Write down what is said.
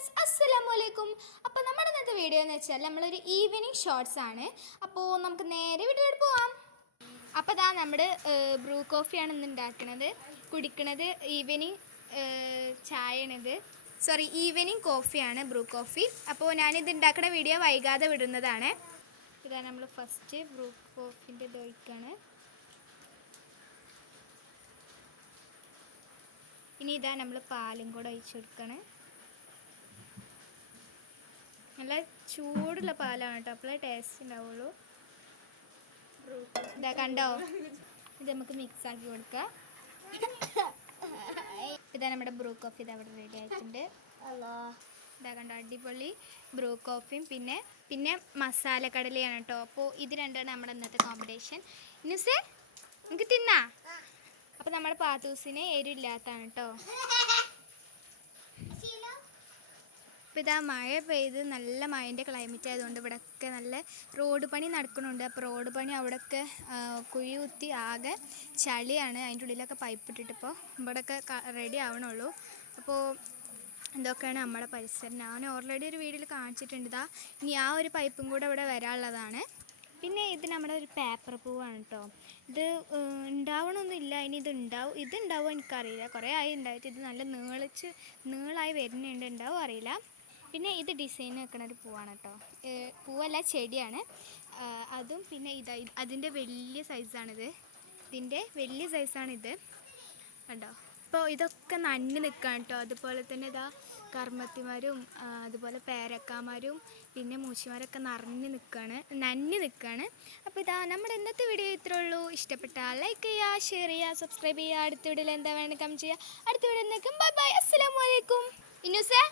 Friends, അസ്സലാമലൈക്കും. അപ്പോൾ നമ്മുടെ ഇന്നത്തെ വീഡിയോ എന്ന് വെച്ചാൽ നമ്മളൊരു ഈവനിങ് ഷോർട്സ് ആണ്. അപ്പോൾ നമുക്ക് നേരെ വീട്ടിലോട്ട് പോവാം. അപ്പോൾ ഇതാ നമ്മുടെ ബ്രൂ കോഫിയാണ് ഇന്ന് ഉണ്ടാക്കുന്നത്, കുടിക്കുന്നത്. ഈവനിങ് ചായയാണിത്, സോറി ഈവനിങ് കോഫിയാണ്, ബ്രൂ കോഫി. അപ്പോൾ ഞാനിത് ഉണ്ടാക്കുന്ന വീഡിയോ വൈകാതെ വിടുന്നതാണ്. ഇതാണ് നമ്മൾ ഫസ്റ്റ് ബ്രൂ കോഫിൻ്റെ ദോയ്ക്കാണ്. ഇനി ഇതാ നമ്മൾ പാലും കൂടെ ഒഴിച്ചു കൊടുക്കണം. നല്ല ചൂടുള്ള പാലാണ് കേട്ടോ, അപ്പോഴേ ടേസ്റ്റ് ഉണ്ടാവുള്ളൂ. ഇതാ കണ്ടോ, ഇത് നമുക്ക് മിക്സ് ആക്കി കൊടുക്കാം. ഇതാ നമ്മുടെ ബ്രൂ കോഫി ഇതാ അവിടെ റെഡി ആയിട്ടുണ്ട്. ഇതാ കണ്ടോ, അടിപൊളി ബ്രൂ കോഫിയും പിന്നെ മസാല കടലയാണ് കേട്ടോ. അപ്പോൾ ഇത് രണ്ടാണ് നമ്മുടെ ഇന്നത്തെ കോമ്പറ്റീഷൻ. ഇന്നുസേ നമുക്ക് തിന്നാ. അപ്പോൾ നമ്മുടെ പാത്തൂസിന് എരിവില്ലാത്തതാണ് കേട്ടോ. അപ്പോൾ ഇതാ മഴ പെയ്ത് നല്ല മഴൻ്റെ ക്ലൈമറ്റ് ആയതുകൊണ്ട് ഇവിടെയൊക്കെ നല്ല റോഡ് പണി നടക്കുന്നുണ്ട്. അപ്പോൾ റോഡ് പണി അവിടെയൊക്കെ കുഴി കുത്തി ആകെ ചളിയാണ്. അതിൻ്റെ ഉള്ളിലൊക്കെ പൈപ്പ് ഇട്ടിട്ടിപ്പോൾ ഇവിടെയൊക്കെ റെഡി ആവണുള്ളൂ. അപ്പോൾ ഇതൊക്കെയാണ് നമ്മുടെ പരിസരം. ഞാൻ ഓൾറെഡി ഒരു വീഡിയോയിൽ കാണിച്ചിട്ടുണ്ട്. ഇതാ ഇനി ആ ഒരു പൈപ്പും കൂടെ ഇവിടെ വരാനുള്ളതാണ്. പിന്നെ ഇത് നമ്മുടെ ഒരു പേപ്പർ പൂവാണ് കേട്ടോ. ഇത് ഉണ്ടാവണമെന്നില്ല, ഇനി ഇതുണ്ടാവും എനിക്കറിയില്ല. കുറേ ആയി ഉണ്ടായിട്ട്. ഇത് നല്ല നീളായി വരുന്നുണ്ട്, ഉണ്ടാവും അറിയില്ല. പിന്നെ ഇത് ഡിസൈൻ വെക്കണ ഒരു പൂവാണ് കേട്ടോ. പൂവല്ല, ചെടിയാണ് അതും. പിന്നെ അതിൻ്റെ വലിയ സൈസാണിത്, ഇതിൻ്റെ വലിയ സൈസാണിത് കണ്ടോ. അപ്പോൾ ഇതൊക്കെ നനഞ്ഞ് നിൽക്കുകയാണ് കേട്ടോ. അതുപോലെ തന്നെ ഇതാ കർമ്മത്തിമാരും അതുപോലെ പേരക്കാമാരും പിന്നെ മൂച്ചിമാരൊക്കെ നനഞ്ഞ് നിൽക്കുകയാണ്. അപ്പോൾ ഇതാ നമ്മുടെ ഇന്നത്തെ വീഡിയോ ഇത്രേ ഉള്ളൂ. ഇഷ്ടപ്പെട്ടാൽ ലൈക്ക് ചെയ്യുക, ഷെയർ ചെയ്യുക, സബ്സ്ക്രൈബ് ചെയ്യുക. അടുത്ത വീഡിയോയിൽ എന്താ വേണമെങ്കിൽ കമൻറ്റ് ചെയ്യുക. അടുത്ത വീഡിയോ നിൽക്കും. ബൈ ബൈ, അസ്സലാമു അലൈക്കും. ഇന്നൂസേ.